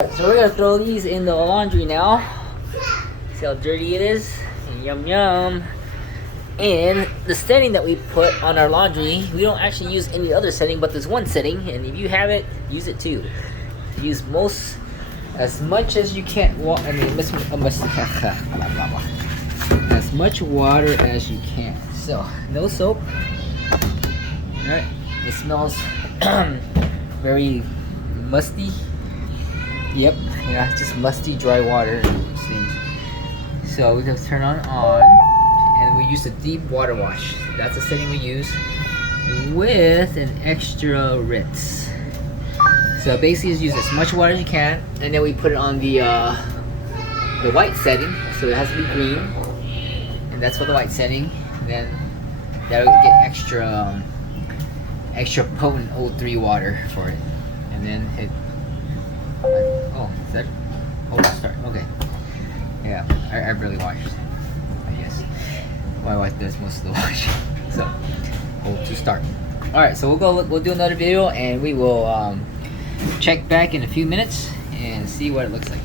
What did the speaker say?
So we're gonna throw these in the laundry now. See how dirty it is? Yum yum. And the setting that we put on our laundry, we don't actually use any other setting, but there's one setting, and if you have it, use it too. Use as much as you can. As much water as you can. So no soap. All right. It smells very musty. Yep, yeah, just musty, dry water. So we just turn on, and we use a deep water wash. That's the setting we use with an extra rinse. So basically, just use as much water as you can, and then we put it on the white setting. So it has to be green, and that's for the white setting. Then that will get extra potent O3 water for it, and then hit. Oh, is that? Oh, start. Okay. Yeah, I barely washed. I guess my wife does most of the washing. So, hold to start. All right, so we'll do another video, and we will check back in a few minutes and see what it looks like.